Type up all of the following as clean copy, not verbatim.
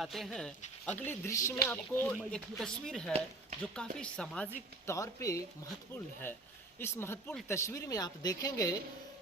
दिखाते हैं। अगले दृश्य में आपको एक तस्वीर है जो काफ़ी सामाजिक तौर पे महत्वपूर्ण है। इस महत्वपूर्ण तस्वीर में आप देखेंगे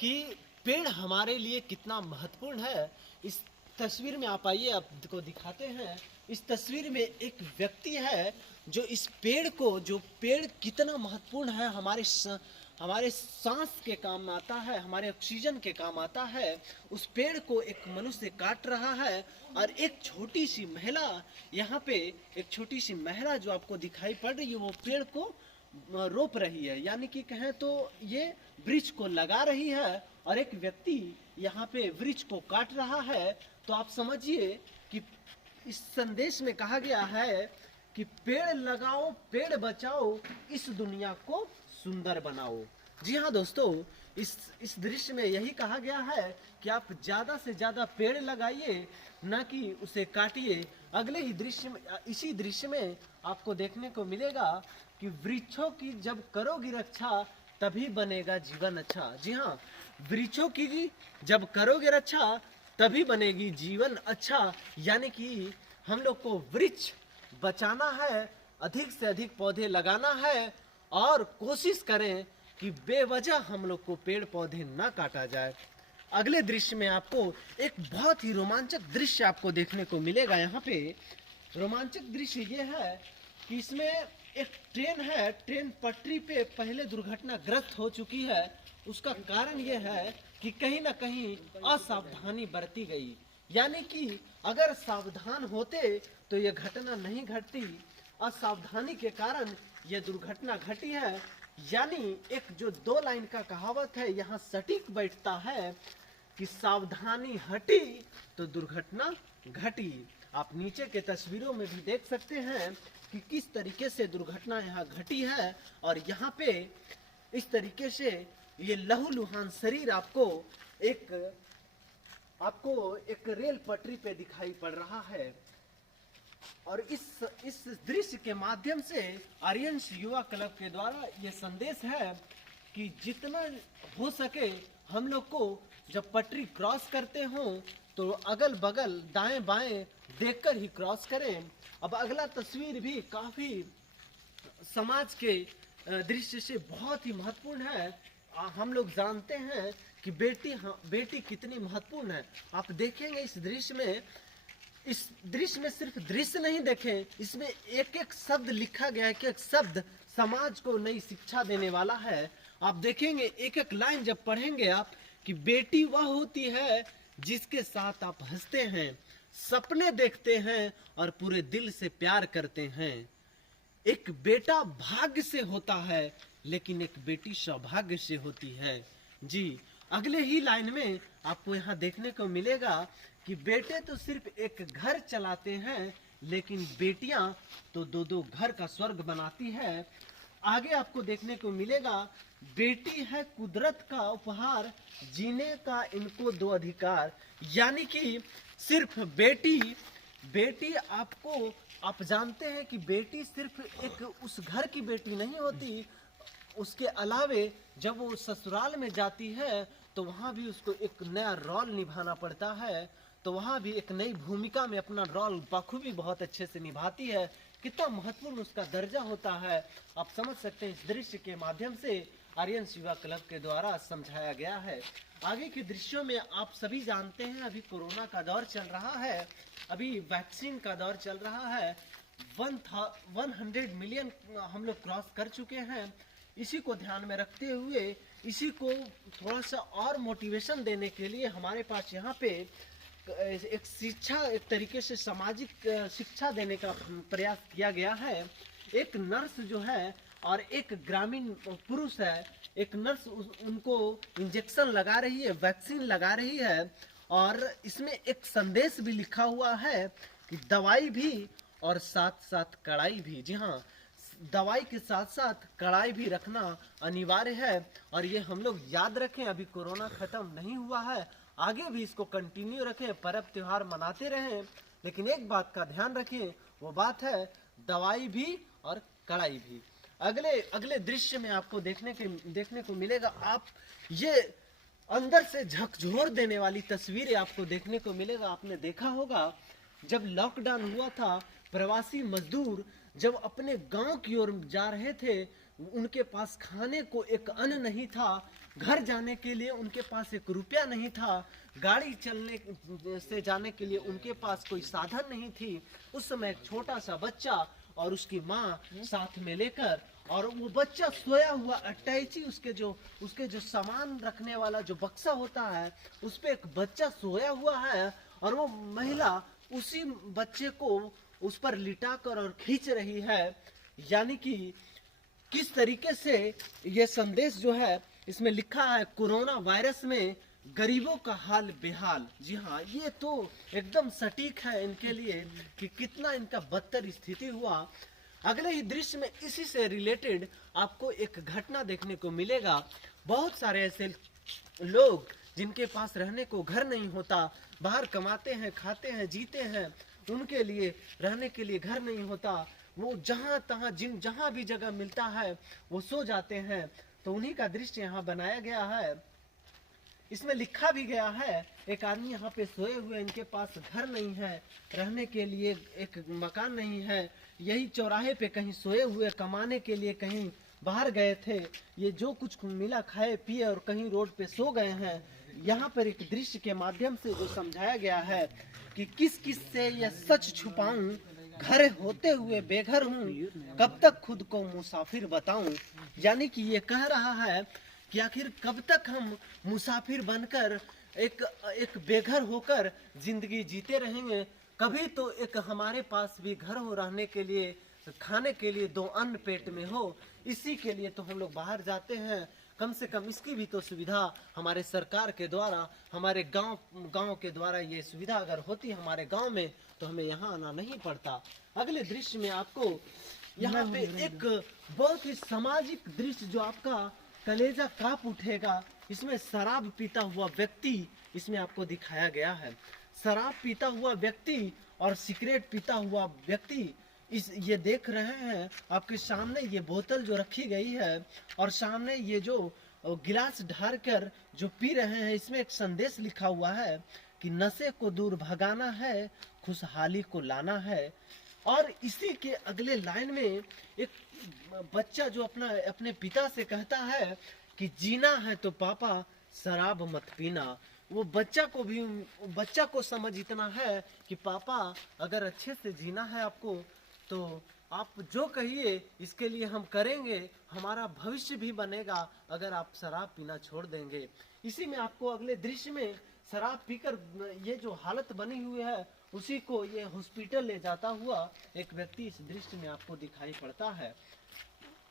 कि पेड़ हमारे लिए कितना महत्वपूर्ण है। इस तस्वीर में आप आइए, आपको दिखाते हैं। इस तस्वीर में एक व्यक्ति है जो इस पेड़ को, जो पेड़ कितना महत्वपूर्ण है, हमारे सांस के काम आता है, हमारे ऑक्सीजन के काम आता है, उस पेड़ को एक मनुष्य काट रहा है। और एक छोटी सी महिला, यहाँ पे एक छोटी सी महिला जो आपको दिखाई पड़ रही है, वो पेड़ को रोप रही है, यानी कि कहें तो ये वृक्ष को लगा रही है और एक व्यक्ति यहाँ पे वृक्ष को काट रहा है। तो आप समझिए कि इस संदेश में कहा गया है कि पेड़ लगाओ, पेड़ बचाओ, इस दुनिया को सुंदर बनाओ। जी हाँ दोस्तों, इस दृश्य में यही कहा गया है कि आप ज़्यादा से ज़्यादा पेड़ लगाइए, न कि उसे काटिए। अगले ही दृश्य में, इसी दृश्य में आपको देखने को मिलेगा कि वृक्षों की जब करोगी रक्षा तभी बनेगा जीवन अच्छा। जी हाँ, वृक्षों की जब करोगे रक्षा तभी बनेगी जीवन अच्छा। यानी कि हम लोग को वृक्ष बचाना है, अधिक से अधिक पौधे लगाना है और कोशिश करें कि बेवजह हम लोग को पेड़ पौधे ना काटा जाए। अगले दृश्य में आपको एक बहुत ही रोमांचक दृश्य आपको देखने को मिलेगा। यहाँ पे रोमांचक दृश्य ये है कि इसमें एक ट्रेन है, ट्रेन पटरी पे पहले दुर्घटनाग्रस्त हो चुकी है। उसका कारण ये है कि कहीं ना कहीं असावधानी बरती गई, यानी कि अगर सावधान होते तो ये घटना नहीं घटती। असावधानी के कारण ये दुर्घटना घटी है। यानी एक जो दो लाइन का कहावत है यहाँ सटीक बैठता है कि सावधानी हटी तो दुर्घटना घटी। आप नीचे के तस्वीरों में भी देख सकते हैं कि किस तरीके से दुर्घटना यहाँ घटी है। और यहाँ पे इस तरीके से ये लहूलुहान शरीर आपको एक रेल पटरी पे दिखाई पड़ रहा है। और इस दृश्य के माध्यम से आर्यंस युवा क्लब के द्वारा ये संदेश है कि जितना हो सके हम लोग को जब पटरी क्रॉस करते हो तो अगल बगल दाएं बाएं देखकर ही क्रॉस करें। अब अगला तस्वीर भी काफी समाज के दृश्य से बहुत ही महत्वपूर्ण है। हम लोग जानते हैं कि बेटी कितनी महत्वपूर्ण है। आप देखेंगे इस दृश्य में सिर्फ दृश्य नहीं देखें, इसमें एक एक शब्द लिखा गया है कि एक शब्द समाज को नई शिक्षा देने वाला है। आप देखेंगे एक एक लाइन जब पढ़ेंगे आप कि बेटी वह होती है जिसके साथ आप हंसते हैं, सपने देखते हैं और पूरे दिल से प्यार करते हैं। एक बेटा भाग्य से होता है लेकिन एक बेटी सौभाग्य से होती है। जी, अगले ही लाइन में आपको यहाँ देखने को मिलेगा कि बेटे तो सिर्फ एक घर चलाते हैं लेकिन बेटियां तो दो दो घर का स्वर्ग बनाती है। आगे आपको देखने को मिलेगा बेटी है कुदरत का उपहार, जीने का इनको दो अधिकार। यानी कि सिर्फ बेटी आप जानते हैं कि बेटी सिर्फ एक उस घर की बेटी नहीं होती, उसके अलावे जब वो ससुराल में जाती है तो वहाँ भी उसको एक नया रोल निभाना पड़ता है। तो वहाँ भी एक नई भूमिका में अपना रोल बखूबी बहुत अच्छे से निभाती है। कितना महत्वपूर्ण उसका दर्जा होता है आप समझ सकते हैं। इस दृश्य के माध्यम से आर्यंस युवा क्लब के द्वारा समझाया गया है। आगे के दृश्यों में आप सभी जानते हैं अभी कोरोना का दौर चल रहा है, अभी वैक्सीन का दौर चल रहा है। 100 मिलियन हम लोग क्रॉस कर चुके हैं। इसी को ध्यान में रखते हुए, इसी को थोड़ा सा और मोटिवेशन देने के लिए हमारे पास यहाँ पे एक शिक्षा, एक तरीके से सामाजिक शिक्षा देने का प्रयास किया गया है। एक नर्स जो है और एक ग्रामीण पुरुष है, एक नर्स उनको इंजेक्शन लगा रही है, वैक्सीन लगा रही है। और इसमें एक संदेश भी लिखा हुआ है कि दवाई भी और साथ साथ कड़ाई भी। जी हाँ, दवाई के साथ साथ कड़ाई भी रखना अनिवार्य है। और ये हम लोग याद रखें, अभी कोरोना खत्म नहीं हुआ है, आगे भी इसको कंटिन्यू रखें, पर्व त्योहार मनाते रहें। लेकिन एक बात का ध्यान रखें, वो बात है दवाई भी और कड़ाई भी। अगले दृश्य में आपको देखने को मिलेगा, आप ये अंदर से झकझोर देने वाली तस्वीरें आपको देखने को मिलेगा। आपने देखा होगा जब लॉकडाउन हुआ था, प्रवासी मजदूर जब अपने गांव की ओर जा रहे थे, उनके पास खाने को एक अन्न नहीं था, घर जाने के लिए उनके पास एक रुपया नहीं था, गाड़ी चलने से जाने के लिए उनके पास कोई साधन नहीं थी। उस समय एक छोटा सा बच्चा और उसकी माँ साथ में लेकर, और वो बच्चा सोया हुआ अटैची, उसके जो सामान रखने वाला जो बक्सा होता है उस पे एक बच्चा सोया हुआ है, और वो महिला उसी बच्चे को उस पर लिटाकर और खींच रही है। यानी कि किस तरीके से ये संदेश जो है इसमें लिखा है, कोरोना वायरस में गरीबों का हाल बेहाल। जी हाँ, ये तो एकदम सटीक है इनके लिए कि कितना इनका बदतर स्थिति हुआ। अगले ही दृश्य में इसी से रिलेटेड आपको एक घटना देखने को मिलेगा। बहुत सारे ऐसे लोग जिनके पास रहने को घर नहीं होता, बाहर कमाते हैं, खाते हैं, जीते हैं, उनके लिए रहने के लिए घर नहीं होता, वो जहाँ तहाँ जहाँ भी जगह मिलता है वो सो जाते हैं। तो उन्हीं का दृश्य यहाँ बनाया गया है। इसमें लिखा भी गया है, एक आदमी यहाँ पे सोए हुए, इनके पास घर नहीं है, रहने के लिए एक मकान नहीं है, यही चौराहे पे कहीं सोए हुए, कमाने के लिए कहीं बाहर गए थे, ये जो कुछ मिला खाए पिए और कहीं रोड पे सो गए हैं। यहाँ पर एक दृश्य के माध्यम से जो समझाया गया है कि किस किस से यह सच छुपाऊं, घर होते हुए बेघर हूँ, कब तक खुद को मुसाफिर बताऊं। यानी कि ये कह रहा है कि आखिर कब तक हम मुसाफिर बनकर एक बेघर होकर जिंदगी जीते रहेंगे। कभी तो एक हमारे पास भी घर हो, रहने के लिए, खाने के लिए, दो अन्न पेट में हो, इसी के लिए तो हम लोग बाहर जाते हैं। कम से कम इसकी भी तो सुविधा हमारे सरकार के द्वारा, हमारे गांव के द्वारा ये सुविधा अगर होती हमारे गांव में तो हमें यहाँ आना नहीं पड़ता। अगले दृश्य में आपको यहाँ पे एक बहुत ही सामाजिक दृश्य जो आपका कलेजा कांप उठेगा। इसमें शराब पीता हुआ व्यक्ति इसमें आपको दिखाया गया है। शराब पीता हुआ व्यक्ति और सिगरेट पीता हुआ व्यक्ति ये देख रहे हैं आपके सामने, ये बोतल जो रखी गई है और सामने ये जो गिलास ढार कर जो पी रहे हैं, इसमें एक संदेश लिखा हुआ है कि नशे को दूर भगाना है, खुशहाली को लाना है। और इसी के अगले लाइन में एक बच्चा जो अपने पिता से कहता है कि जीना है तो पापा शराब मत पीना। वो बच्चा को समझ इतना है कि पापा अगर अच्छे से जीना है आपको तो आप जो कहिए इसके लिए हम करेंगे, हमारा भविष्य भी बनेगा अगर आप शराब पीना छोड़ देंगे। इसी में आपको अगले दृश्य में शराब पीकर ये जो हालत बनी हुई है उसी को ये हॉस्पिटल ले जाता हुआ एक व्यक्ति इस दृश्य में आपको दिखाई पड़ता है।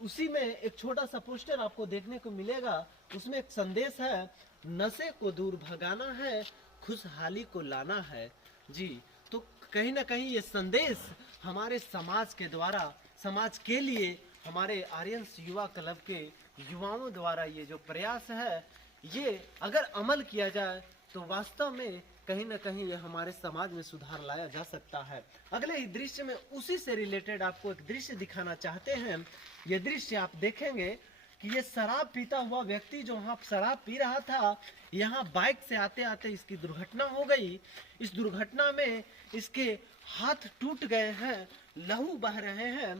उसी में एक छोटा सा पोस्टर आपको देखने को मिलेगा, उसमें एक संदेश है, नशे को दूर भगाना है, खुशहाली को लाना है। जी, तो कहीं ना कहीं ये संदेश हमारे समाज के द्वारा, समाज के लिए हमारे आर्यंस युवा क्लब के युवाओं द्वारा ये जो प्रयास है, ये अगर अमल किया जाए तो वास्तव में कहीं ना कहीं ये हमारे समाज में सुधार लाया जा सकता है। अगले ही दृश्य में उसी से रिलेटेड आपको एक दृश्य दिखाना चाहते हैं। ये दृश्य आप देखेंगे कि ये शराब पीता हुआ व्यक्ति जो वहाँ शराब पी रहा था, यहाँ बाइक से आते आते इसकी दुर्घटना हो गई। इस दुर्घटना में इसके हाथ टूट गए हैं, लहू बह रहे हैं,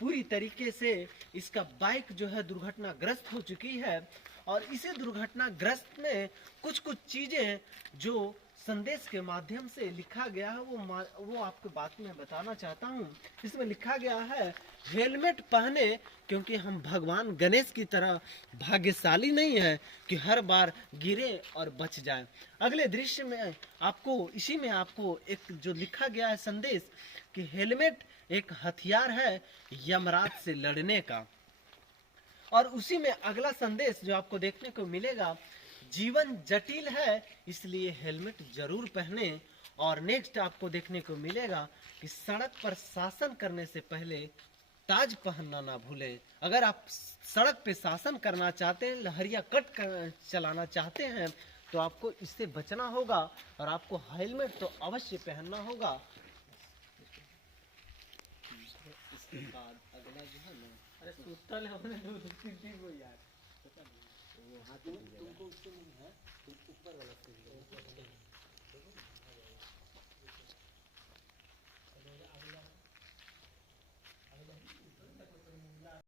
पूरी तरीके से इसका बाइक जो है दुर्घटनाग्रस्त हो चुकी है। और इसी दुर्घटनाग्रस्त में कुछ चीजें जो संदेश के माध्यम से लिखा गया है वो आपको बात में बताना चाहता हूँ। इसमें लिखा गया है, हेलमेट पहने क्योंकि हम भगवान गणेश की तरह भाग्यशाली नहीं है कि हर बार गिरे और बच जाए। अगले दृश्य में आपको इसी में आपको एक जो लिखा गया है संदेश कि हेलमेट एक हथियार है यमराज से लड़ने का। और उसी में अगला संदेश जो आपको देखने को मिलेगा, जीवन जटिल है इसलिए हेलमेट जरूर पहने। और नेक्स्ट आपको देखने को मिलेगा कि सड़क पर शासन करने से पहले ताज पहनना ना भूलें। अगर आप सड़क पे शासन करना चाहते हैं, लहरिया कट चलाना चाहते हैं तो आपको इससे बचना होगा और आपको हेलमेट तो अवश्य पहनना होगा। इसके बाद अगला जो है ना, अरे सूतल है वो यार, तुमको उससे नहीं है, तुम ऊपर वाला से